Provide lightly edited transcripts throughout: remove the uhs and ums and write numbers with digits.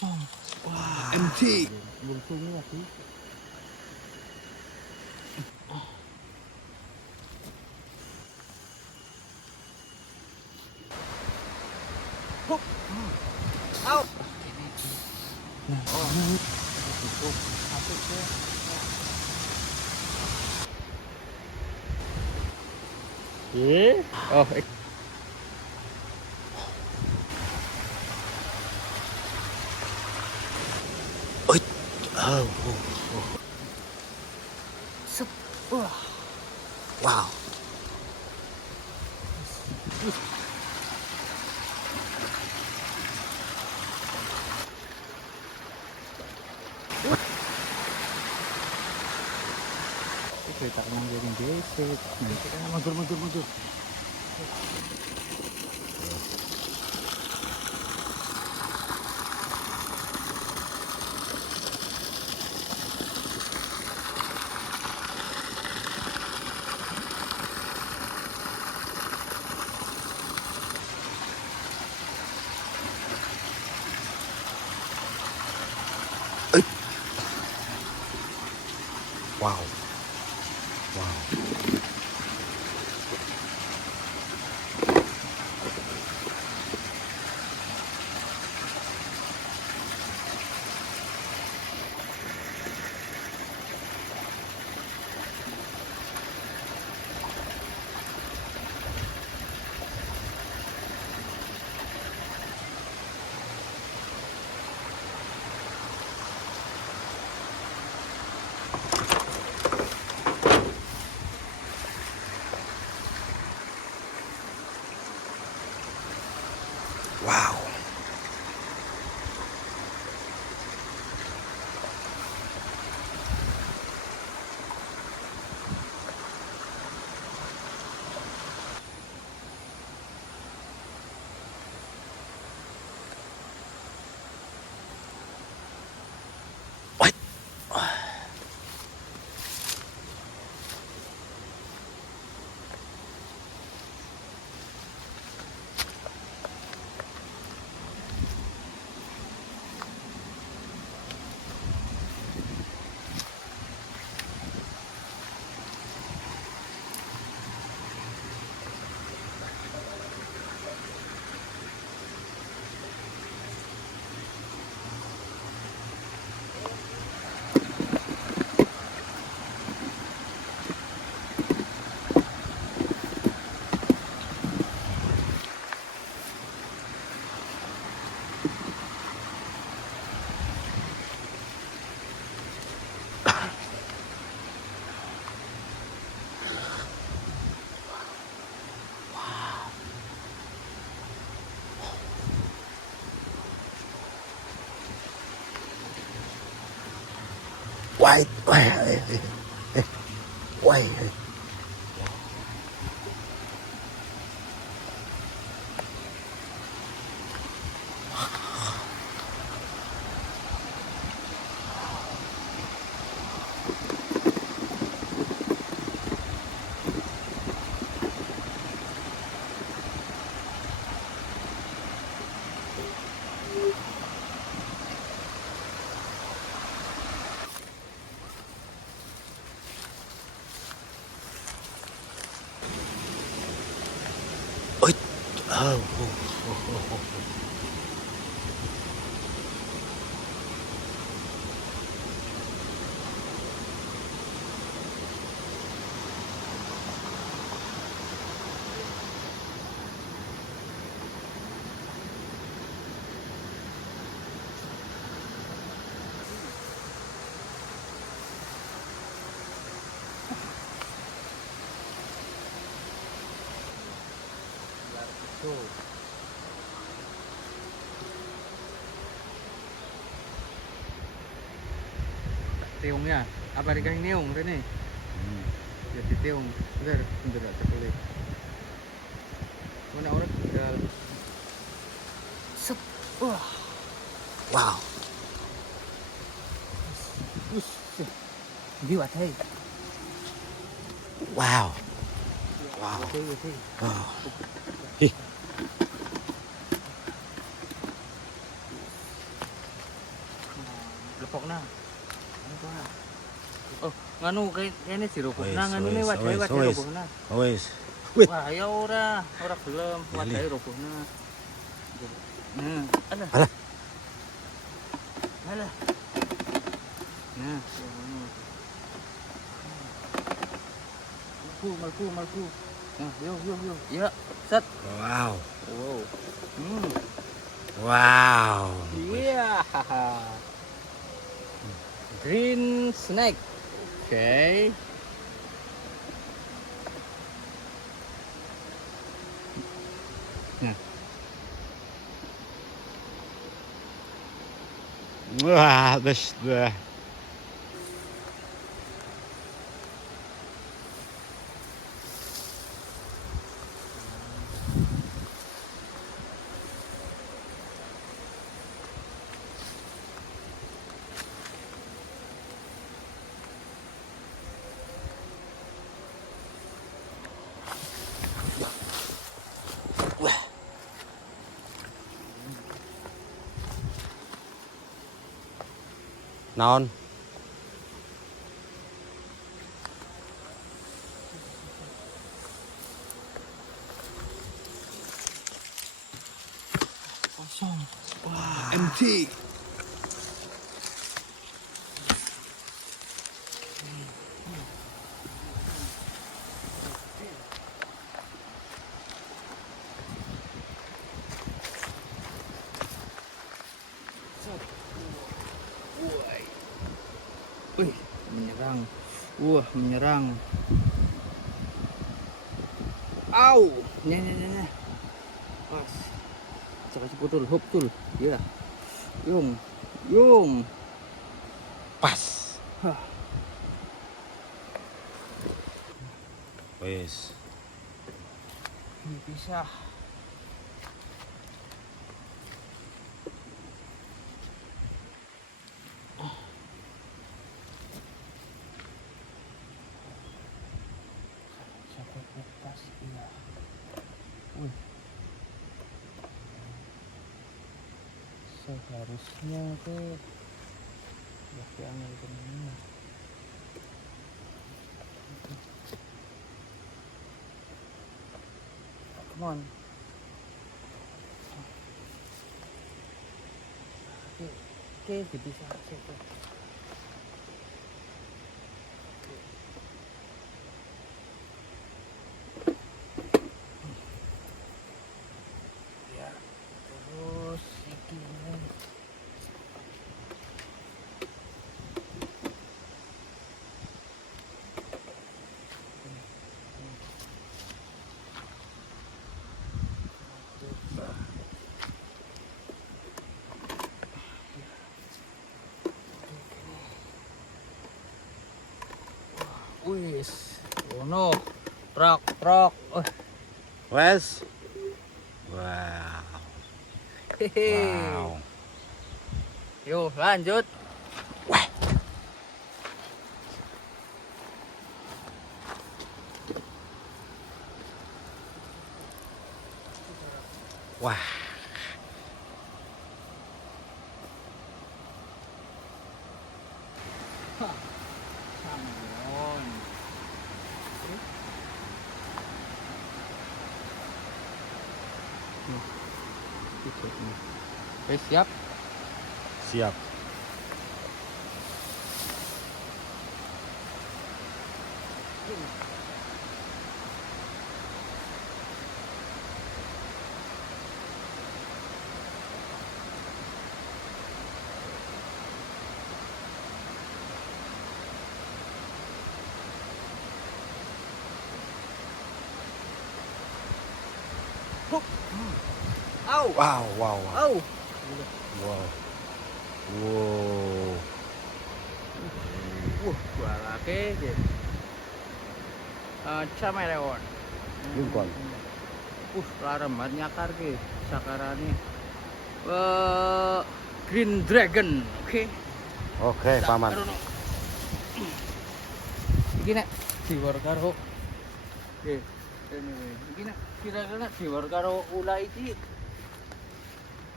Wah, MG. Bungsungnya sih. Out. Oh, Ôi. Oh. Sep. Wah. Wow. Kereta yang jadi geser. Mundur. Ôi. Wow. Wow. Wow. Ôi. Quay. Quay. Ôi. Oh. Tuh. Tiungnya apa dikasih neung ini? Jadi tiung. Bentar terkulik. Mana orang tinggal. Sep. Wah. Wow. View at hey. Wow. Wow. Wow. Hi. anu kayaknya si robohna Wes, nganu nih wes, wajahe wes. robohna. Wes. Wih. Wah, ya ora gelem Iya, wajahe robohna. Nah, alah. Alah. Alah. Nah, ya ngono. Malku. Nah, yo. Ya, set. Wow. Wow. Wow. Iya. Green snake. Oke. Nah, Wah, bes. Wah. Naon? kosong. Wah, empty. Wih, menyerang. Wah, menyerang. Au, nya. Pas. Kasih putul, hop tul. Ya. Yung. Pas. Hah. Wes. Ini pisah. Sampai lepas, iya. Wih. Seharusnya tuh pakai angin ini. Come on. Oke, dipisah aja tuh. Ya, terus iki ini. Wis, ono truk. Oh, Wes. Wow. hehe. Wow. Yuk, lanjut. Wah. Sampun. Oke, siap. Siap. Au. Wow, wow, wow. Au. Wow. Wow. Gua lagi gitu. Chameleon. Unicorn. Larem banget nyakar ki sakarane. Green Dragon. Oke. Oke, paman. Iki nek diwar karo iki nek kira-kira diwar karo ulah iki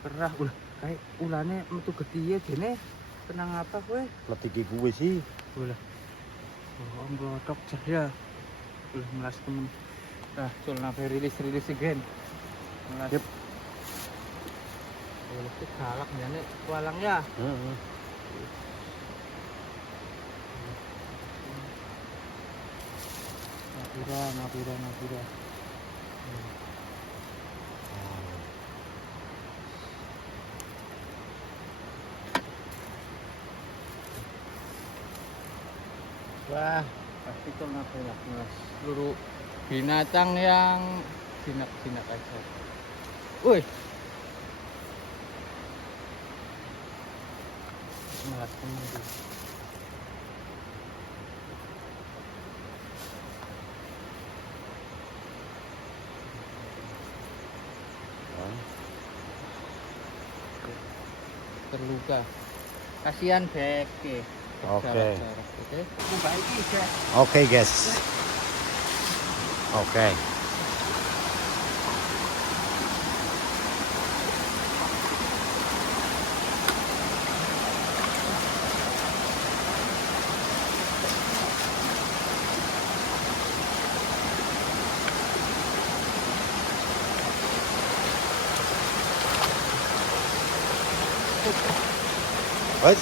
kerah ulah kae ulane metu gedhe dene tenang apa kowe Letiki gue sih. ulah Oh, nglotok cahya. Ulah melas temen. Nah, cul nape rilis again. Melas. Yep. Oh, itu galak jane walang ya. Heeh. Napira. Wah, pasti cul napira melas. Seluruh binatang yang jinak-jinak aja. Wih. Melas temen tuh. Terluka. Kasihan Beke. Oke. Oke. Aku baiki, Jack. Oke, guys. Oke. Wes.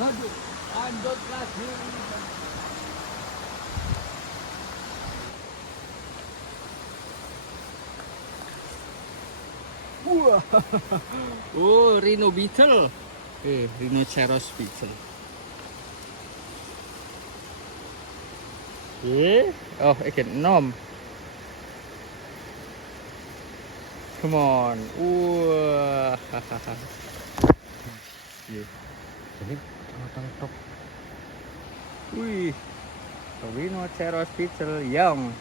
Aduh, lanjut lagi. Wah. Oh, Rhino Beetle. Rhinoceros Beetle. Oh, again, nom. Come on. Wah. Ini tangkap. Wih. Rhinoceros Beetle young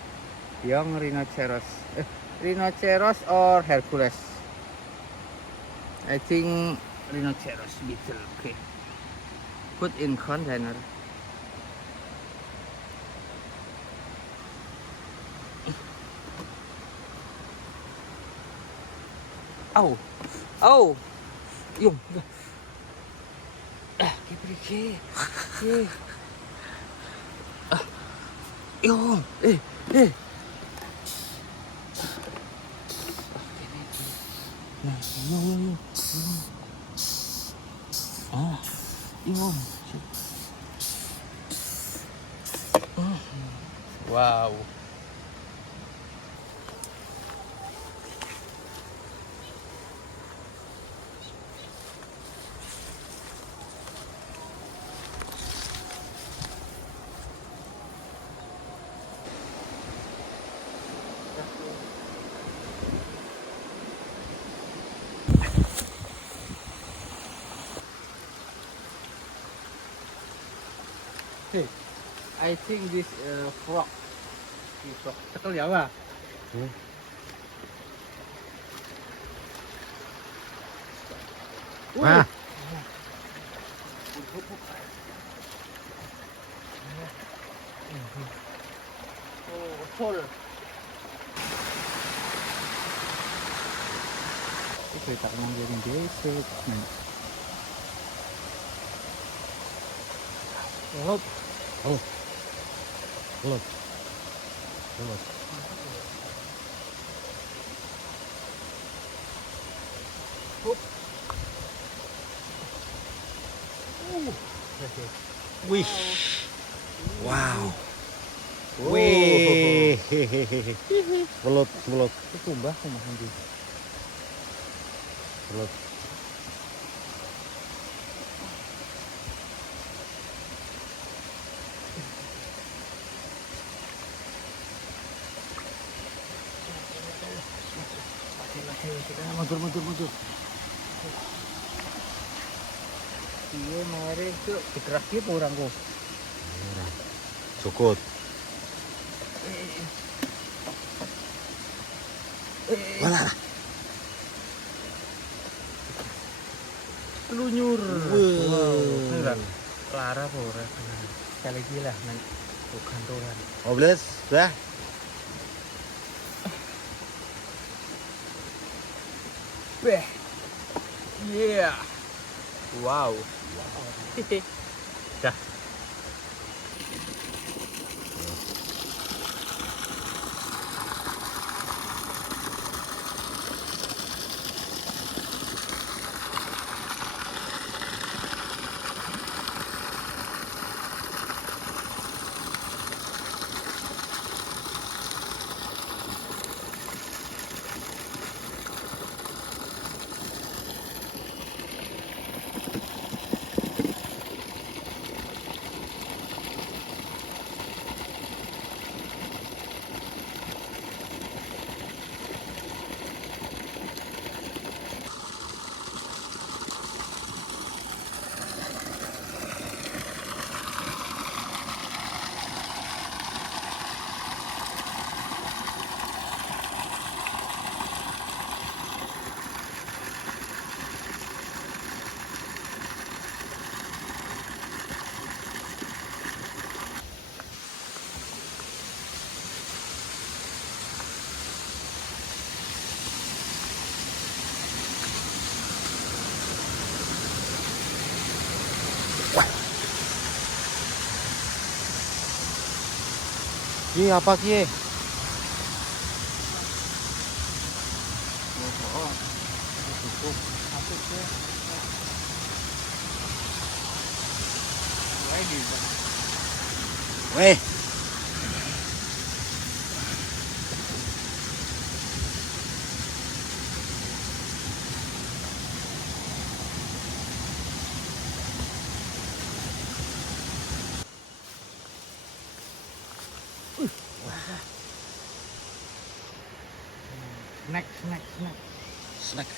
rhinoceros. Rhinoceros or Hercules? I think rhinoceros beetle. Okay. Put in container. Oh. Yung. Kipri. Yung. Yung. Yung. Wow. Hey, I think this frog. Cekel Jawa. Nah. Oh, betul. Itu tak ngomongin basic. Hop. Belum. Wih. Wow. Wih. Belut. Itu mbah kumaha ndi? Belut. Mundur. Iya, mari itu digerak ki apa orang kok? Cukut. Walah. Lunyur. Wow. Enggak. Lara apa ora? Sekali lagi lah bukan tuhan. Obles, dah. Beh. Yeah. Wow. Dah. Ki apa ki? Oh, cukup. Apa sih? Lagi. Weh. Snack. Snack.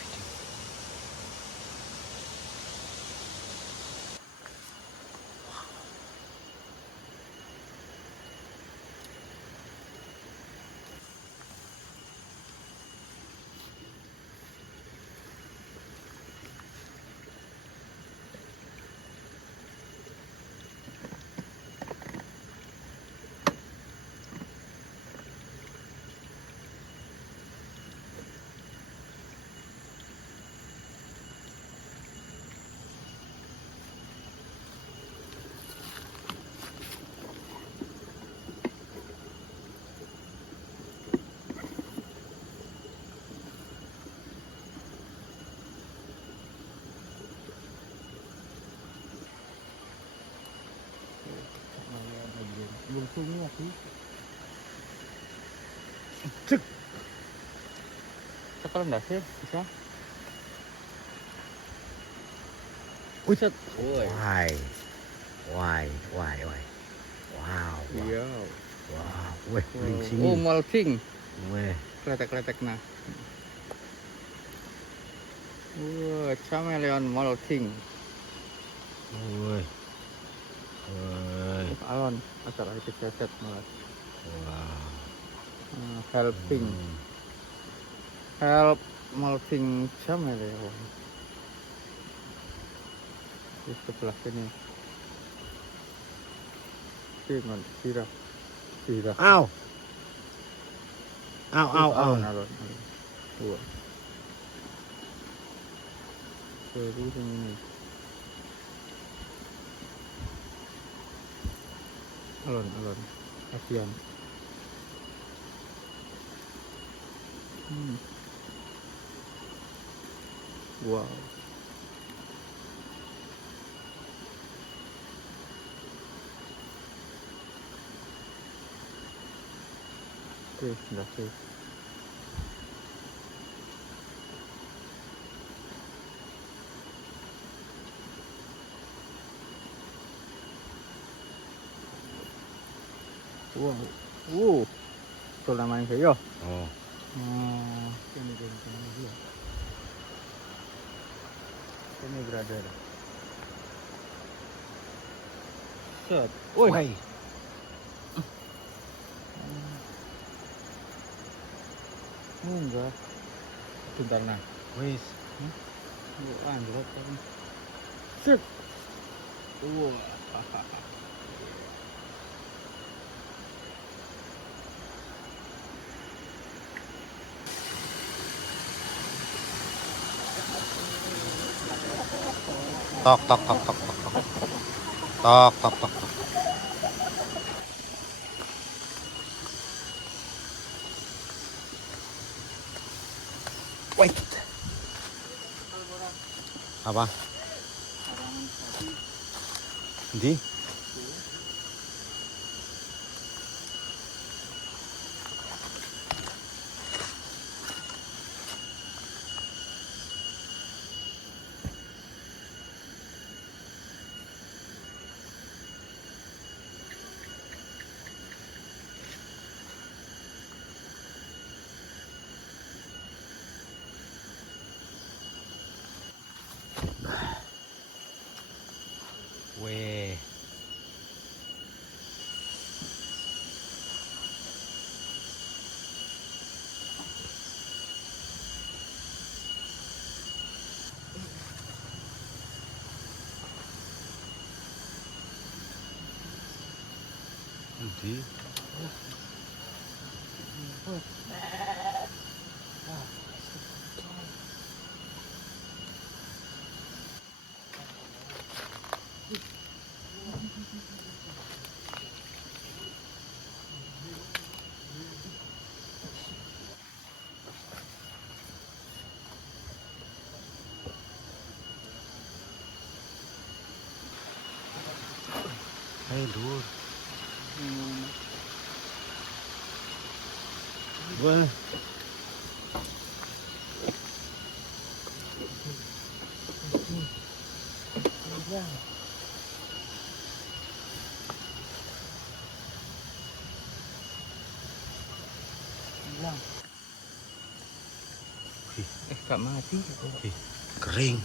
Bungsunya sih. Cek. Sekarang enggak sih bisa? Uset. Woi. Why? Wow. Iya. Wow. Weh, beli Oh, sini. molting. Weh. Kletek-kletek nah. Wah, chameleon molting. Weh. Weh. Alon, asal itu cetet malah. Wow. Helping. Hmm. Help molting chameleon. Di sebelah sini. Sirah. Au. Alon. Wah. Seru ini. Alon. Kasihan. Wow. Oke, sudah sih. Wow. Itu namanya saya. Oh. Ini dia. Ini brother. Set. Woi. Enggak. Bentar nah. Wis. Lanjut kan. Set. Wah. Tok. Tok, tok, tok, tok. Wait. Apa? Di? Weh. Di? Hai, Lur. Wah. Hilang. Gak mati. Ih, kering.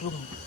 Belum.